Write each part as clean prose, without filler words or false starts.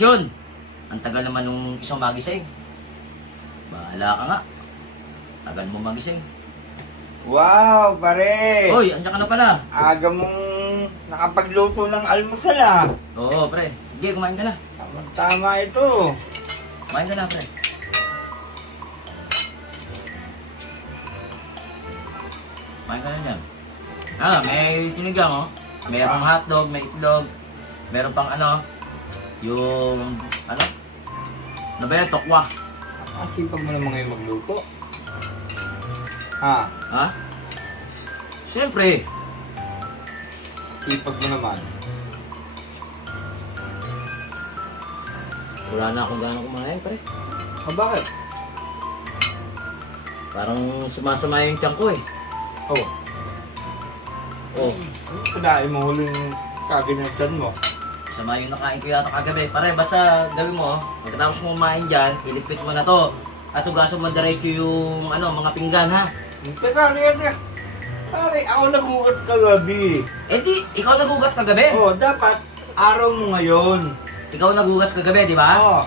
Yun! Ang tagal naman nung isang magising. Bahala ka nga. Tagal mo magising. Wow, pare! Hoy, andiyan ka na pala. Aga mong nakapagluto ng almusal ah. Oo, pre. Sige, kumain ka na. Tama ito. Kumain ka na, pre. Kumain ka na dyan. May sinigang, oh. Merong hotdog, may itlog. Meron pang ano, yung, ano? Ano ba yan? Tokwa. Asipag mo naman ngayon magluto. Ha? Ha? Siyempre. Sipag mo naman. Wala na akong gano'ng kumain, pre. Bakit? Parang sumasama yung tiyan ko, eh. Oh. Oh, Ano kadain mo huling kaginatan mo? sama yung nakain ko yata kagabi. Pare, basta gawin mo, pagkatapos mo kumain dyan, iligpit mo na to. At hugasan mo diretso yung ano, mga pinggan, ha? Teka, teka. Pare, ako naghugas kagabi. Eh di, ikaw naghugas kagabi. Oh, dapat araw mo ngayon. Ikaw naghugas kagabi, di ba? Oh.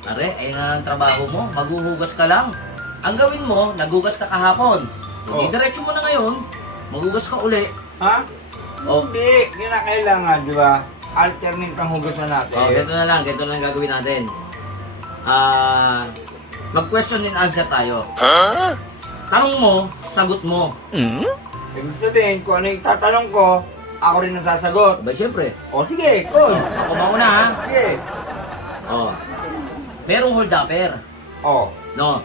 Pare, ayun na ang trabaho mo. Maghuhugas ka lang. Ang gawin mo, naghugas ka kahapon. Hindi, Oh. diretso mo na ngayon. Maghugas ka uli. Ha? Oh. Hindi, hindi na kailangan, di ba? Alternate ang hugasan natin. Oh, ganito na lang. Ganito na lang gagawin natin. Mag-question and answer tayo. Tanong mo, sagot mo. Ibig sabihin, kung ano yung tatanong ko, ako rin ang sasagot. Ba, siyempre. O sige, Kon. Ako mauna, ha? Sige. Oh. Merong hold-upper. O. No.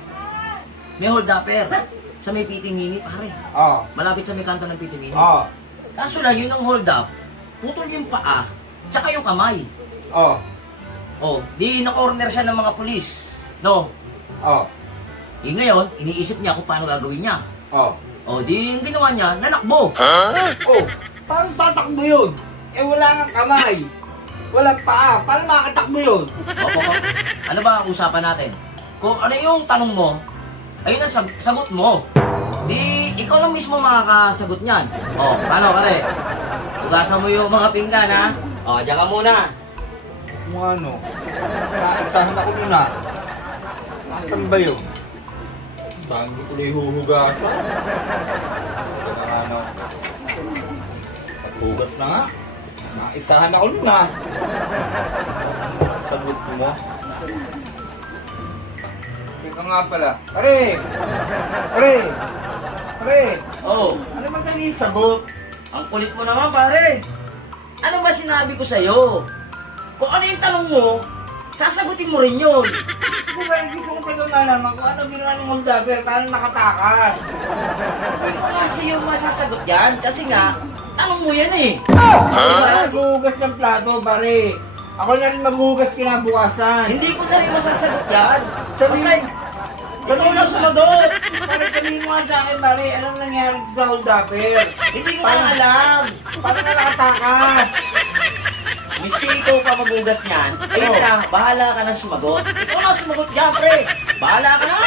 May hold-upper. Sa may piting mini, pare. O. Malapit sa may kanto ng piting mini. O. Kaso lang, yun ang hold-up. Putol yung paa, tsaka yung kamay. O. Oh, di na-corner siya ng mga pulis. No. O. Eh ngayon, iniisip niya kung paano gagawin niya. O. Oh, di yung ginawa niya, nanakbo. O. Paano tatakbo yun? Eh wala nga kamay. Wala paa. Paano makatakbo yun? Opo, ano ba ang usapan natin? Kung ano yung tanong mo, ayun ang sagot mo. Di, ikaw lang mismo makakasagot niyan. Oh, paano pare? Ugasan mo yung mga pinggan, ha? Oh, diyan ka muna. Kung ano? Naisahan ako nun ah. Nasaan ba yun? Bago ko na ihuhugasan. Ito na ano. Paghugas na nga. Naisahan ako nun ah. Sagot mo. Teka nga pala. Pare! Pare! Pare! Oh, Ano ba tayo yung sagot? ang kulit mo naman, pare. Ano ba sinabi ko sa'yo? Kung ano yung tanong mo, sasagutin mo rin yun. Di ba, gusto ko pa doon nalaman kung ano ginawa ng holdapper, paano nakatakas. Hindi ko kasi yung masasagot yan. Kasi nga, tanong mo yan eh. Maghuhugas ng plato, pare. Ako na rin maghuhugas kinabukasan. Hindi ko na rin masasagot yan. Sabihin- Basta, ikaw lang sumagot. Pare, sabihin mo nga sa akin, pare, anong nangyari sa holdapper? Hindi ko na alam. Paano na nakatakas? Miski ikaw pa magugas niyan, ayun Oh. na, bahala ka na sumagot. Ikaw na sumagot dyan, pre. Bahala ka na.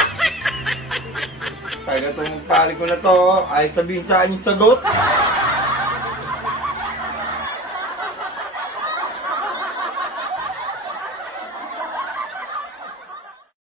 Taga itong pare ko na to, ay sabihin sa akin yung sagot.